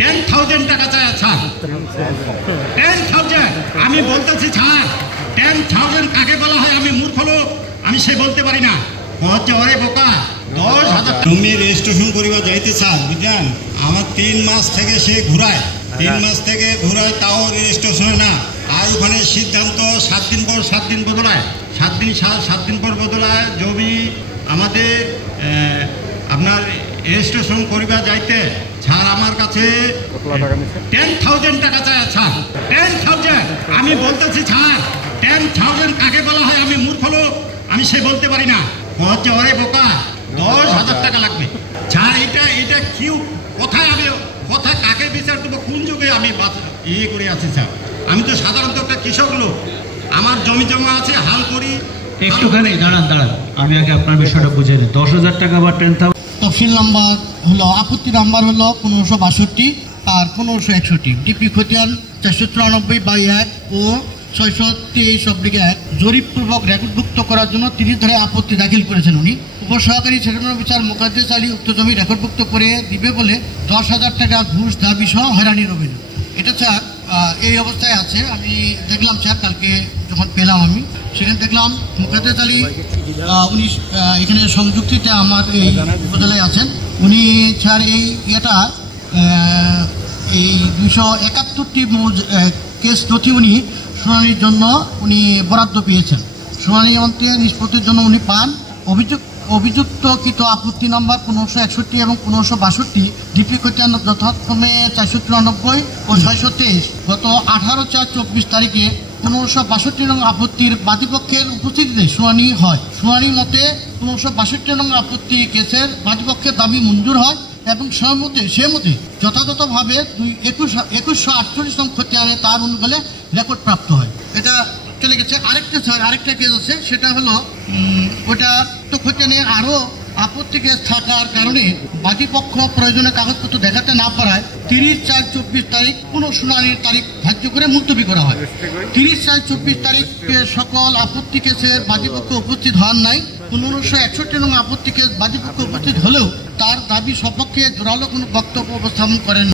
10,000 টাকা চায় ছাড়। 10,000 আমি বলতেছি ছাড়। 10,000 কাকে বলা হয়? আমি মূর্খ লোক, আমি সে বলতে পারি না। হচ্ছে ওরে বোকা, 10,000 জমি রেজিস্ট্রেশন করিবা যাইতে চান, বুঝলেন? আমার 3 মাস থেকে সে ঘুরায়, 3 মাস থেকে ঘুরায়, তাও রেজিস্ট্রেশনে না। আর ওখানে সিদ্ধান্ত 7 দিন পর 7 দিন বদলায়, 7 দিন পর বদলায়। জমি আমাদের আপনার রেজিস্ট্রেশন করিবা যাইতে ছাড় আমার কাছে 10,000 টাকা চায় ছাড়। 10,000 আমি বলতেছি ছাড়। 10,000 কাকে বলা হয়? আমি মূর্খ লোক, আমি সে বলতে পারি না। হচ্ছে ওরে বোকা, 10,000 টাকা লাগবে ছাড়। এটা কি কোথায়? আমি কথা কাকে বিচার দেবো? কোন যুগে আমি ইয়ে করে আছি স্যার? আমি তো সাধারণত একটা কৃষক লোক, আমার জমি জমা আছে, হাল করি। একটুখানি দাঁড়ান, আমি আগে আপনার বিষয়টা বুঝে নিই। 10,000 টাকা বা 10,000 তফসিল নাম্বার হলো, আপত্তি নাম্বার হলো 1562 আর 1561। ডিপি খতিয়ান 493/1 ও 623/1 জরিপপূর্বক রেকর্ডভুক্ত করার জন্য 30 ধারায় আপত্তি দাখিল করেছেন উনি। উপসহকারী সেটেলমেন্ট বিচার মোকাদ্দেস আলী উক্ত জমি রেকর্ডভুক্ত করে দিবে বলে 10,000 টাকা ঘুষ দাবি সহ হয়রানির অভিযোগ। এটা স্যার এই অবস্থায় আছে। আমি দেখলাম স্যার, কালকে যখন পেলাম আমি সেখানে দেখলাম মোকাদ্দেস আলী উনি এখানে সংযুক্তিতে আমার এই উপজেলায় আছেন। উনি স্যার এই 271টি কেস নথি উনি শুনানির জন্য উনি বরাদ্দ পেয়েছেন। শুনানি অন্তে নিষ্পত্তির জন্য উনি পান। অভিযুক্তকৃত আপত্তি নাম্বার 1561 এবং 1562 ডিপি খতিয়ান যথাক্রমে 493 ও 623 গত 18/4/24 তারিখে 1562 নং আপত্তির বাদীপক্ষের উপস্থিতিতে শুনানি হয়। শুনানি মতে 1562 নং আপত্তি কেসের বাদীপক্ষের দাবি মঞ্জুর হয় এবং সে মতে যথাযথভাবে 2148 নং খতিয়ানে তার অনুকূলে রেকর্ড প্রাপ্ত হয়। এটা চলে গেছে। আরেকটা কেস আছে, সেটা হলো ওটা তো খতিয়ানে আরো আপত্তি কেস থাকার কারণে বাদীপক্ষ প্রয়োজনে কাগজপত্র দেখাতে না পারায় 30/4/24 তারিখ পুনঃশুনানির তারিখ ধার্য করে মুলতবি করা হয়। 30/4/24 তারিখে সকল আপত্তি কেসের বাদীপক্ষ উপস্থিত হন নাই। 1561 নং আপত্তি কেস বাদীপক্ষ উপস্থিত হলেও তার দাবি সপক্ষে জোরালো কোনো বক্তব্য উপস্থাপন করেন।